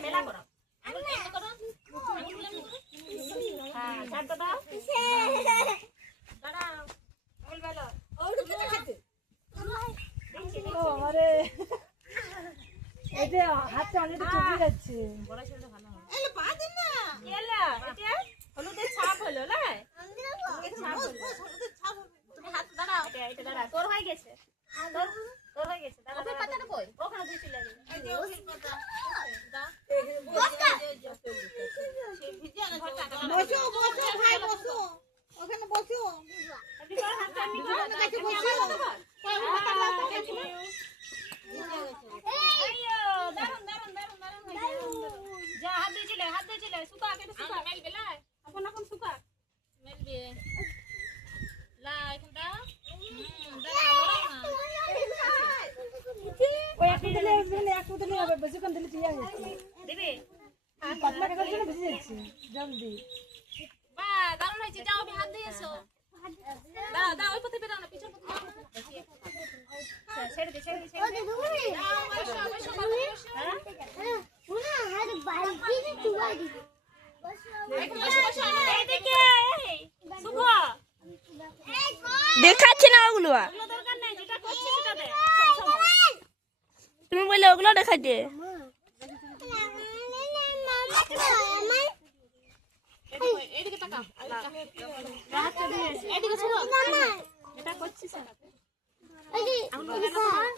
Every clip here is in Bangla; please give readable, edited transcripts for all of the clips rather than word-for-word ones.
মেলা করো আঙুল এমনি করো আঙুল এমনি করো হ্যাঁ ছাড় দাও দাঁড়াও আঙুল বেলো ওটা কি খাচ্ছে ও আরে এটা হাতটা অনেকটা চুপে যাচ্ছে বড় ছেলেটা ভালো হবে এলে পা দিন না কি এলা এটা হলুদের ছাপ হলো না হলুদের ছাপ তুমি হাত দাঁড়াও এটা দাঁড়া তোর হয়ে গেছে তোর হয়ে গেছে দাঁড়া ওই পাতাটা কই ওখানে তুই চলে যাবি এই যে ওই পাতা দাও সেই ভিজে না বসো বসো ভাই বসো ওখানে বসো আপনি কর হাত চাপনি কর না কাছে বসো কই পাতা লাও আইয়ো দারুন দারুন দারুন দারুন যা হাত দিয়ে চলে সুকা কেটে সুকা মেল বেলা এখন এখন সুকা মেলবে লা এখন দাও দাঁড়া লড়াই না ওই এক দিলে এক দিলে হবে বেশিক্ষণ দিলে ঠিক আছে দিবি পাতলা কাটার জন্য বেশি যাচ্ছে জলদি বা দারুন হয়েছে যাও আমি হাত দিয়ে এসো দাও দাও ওই পথে বেরাও না পিছন পথে ছেড়ে দে ছেড়ে দে ছেড়ে দে দাও বসো বসো হ্যাঁ পুরা হাত বালতি দি তুই দি বসো বসো এইদিকে শুভ দেখাচ্ছে না ওগুলো কোনো দরকার নাই যেটা করছিস সেটা দে তুমি বললে ওগুলো দেখাচ্ছে এইদিকে তাকাও হাতটা দিয়ে এইদিকে ছোড়ো এটা করছিস না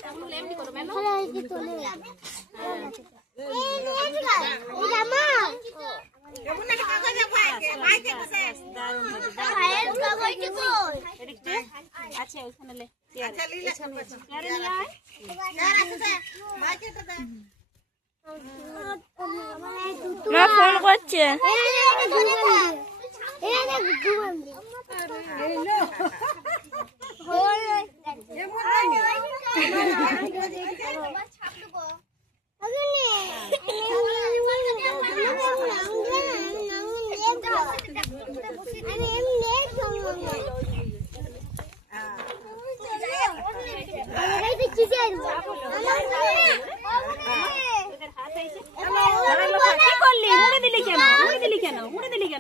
আঙুল এমনি করো মেলো ভালো কি তোলে এই জামা কেমন না কাগজ ভাইকে বসে দারুন হবে ভাইয়ের কাগজ কি কই এদিকে আচ্ছা ওখানে লে আচ্ছা লিলে আরে নিয়ে আয় ভাইকে তো দে মা ফোন করছে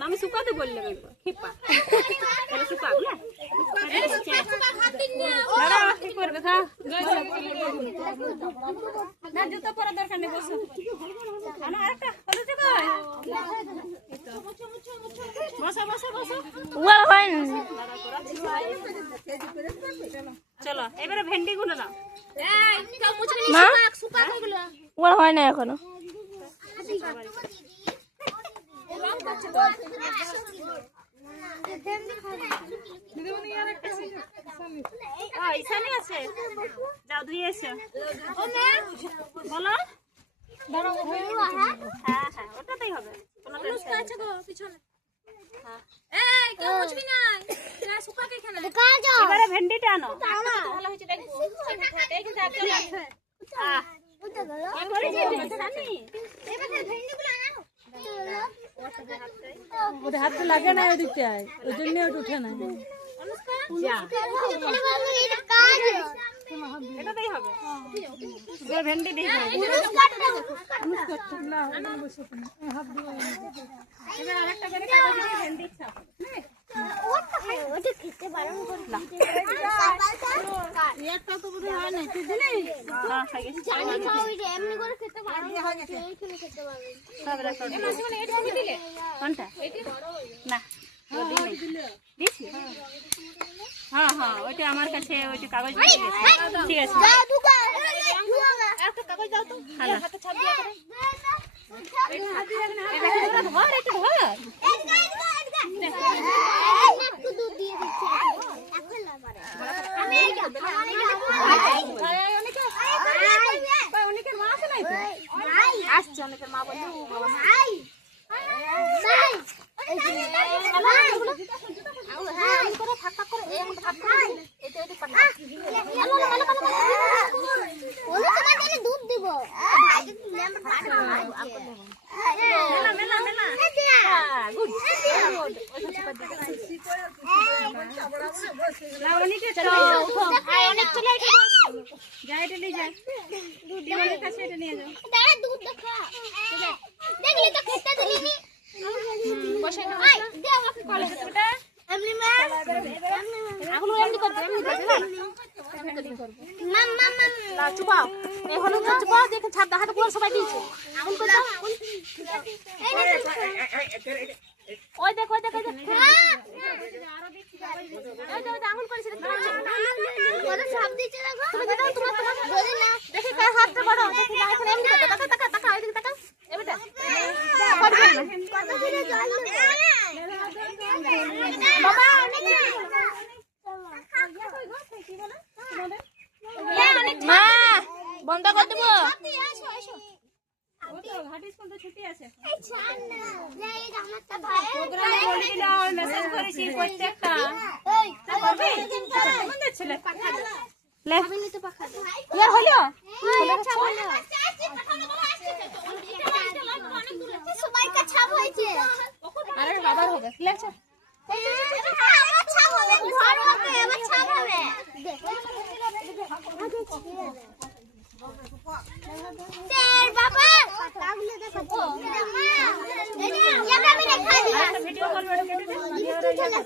আমি শুকাতে বললাম একবার খেপা তাহলে শুকাবো না কি করবে খা না জুতো পরা দরকার নেই বসো আনো আরেকটা হলুদ কই বসো বসো বসো ওগুলো হয় না চলো এবারে ভেন্ডি গুলো নাও এই কেউ মুছবি মা শুকা এগুলো ওগুলো হয় না এখনো রং করছে তো ইসানি আছে যাও ধুয়ে এসো বলো হ্যাঁ হ্যাঁ ওটাতেই হবে কোনো টেনশন আছে গো পিছনে এই কেউ মুছবি না না শুকাকে এখানে এবারে ভেন্ডিটা আনো ভালো হয়েছে দেখো এই কিন্তু একদম আছে কি করেছিস সানি এবারে ভেন্ডিগুলো আনো ওদের হাতে লাগে না ওদিকটায় ওই জন্য ওটা উঠে না এটাতেই হবে ভেন্ডি দিয়ে এবার আরেকটা করে কাগজ দিয়ে ভেন্ডি ছাপ ওটা খেতে বারণ করলাম একটা তো বোধহয় হয় না তুই দিলি হ্যাঁ হয়ে গেছে জানি তো ওই যে এমনি করে খেতে বারণ করছে এইখানে খেতে পারবে সব রেকর্ড এটা তুমি দিলে কোনটা না দিছি হ্যাঁ হ্যাঁ ওইটা আমার কাছে ওইটা কাগজ দিয়ে গেছে ঠিক আছে দাও দুগা একটা কাগজ দাও তো হাতে ছাপ দিয়া করে এটা ধর এটা ধর একটু দুধ দিয়ে দিচ্ছি এখন না পারে আমি অনেকের মা আছে নাই তো আসছে অনেকের মা বলছে দুধ দিব দুধ দেখা আঙুল কত আঙুল এই না ওই দেখ ওই দেখ ওই দেখ ওই তো আঙুল করেছে বড় সব দিচ্ছে দেখো তুমি দাও তোমার যদি না দেখি কার হাতটা বড় দেখি না এখন এমনি করতে টাকা টাকা টাকা ওই দিকে টাকা এ বেটা কত দিনে জল বাবা মা বন্ধ করে দেবো। ঘাট স্কুল তো ছুটি আছে এই ছাড় না এই আমারটা ভাই প্রোগ্রাম বলে দিলাম মেসেজ করেছি প্রত্যেকটা এই করবে তোমাদের ছেলে লে আমি তো পাখা দে ইয়ার হলো সবাইকে ছাপ হয়েছে আরে বাবার হবে লে চল আমার ছাপ হবে ঘর হবে আমার ছাপ হবে তের বাবা পাতাগুলো দেখো মা এই যে আমি দেখা দিই ভিডিও কল করে কেটে দে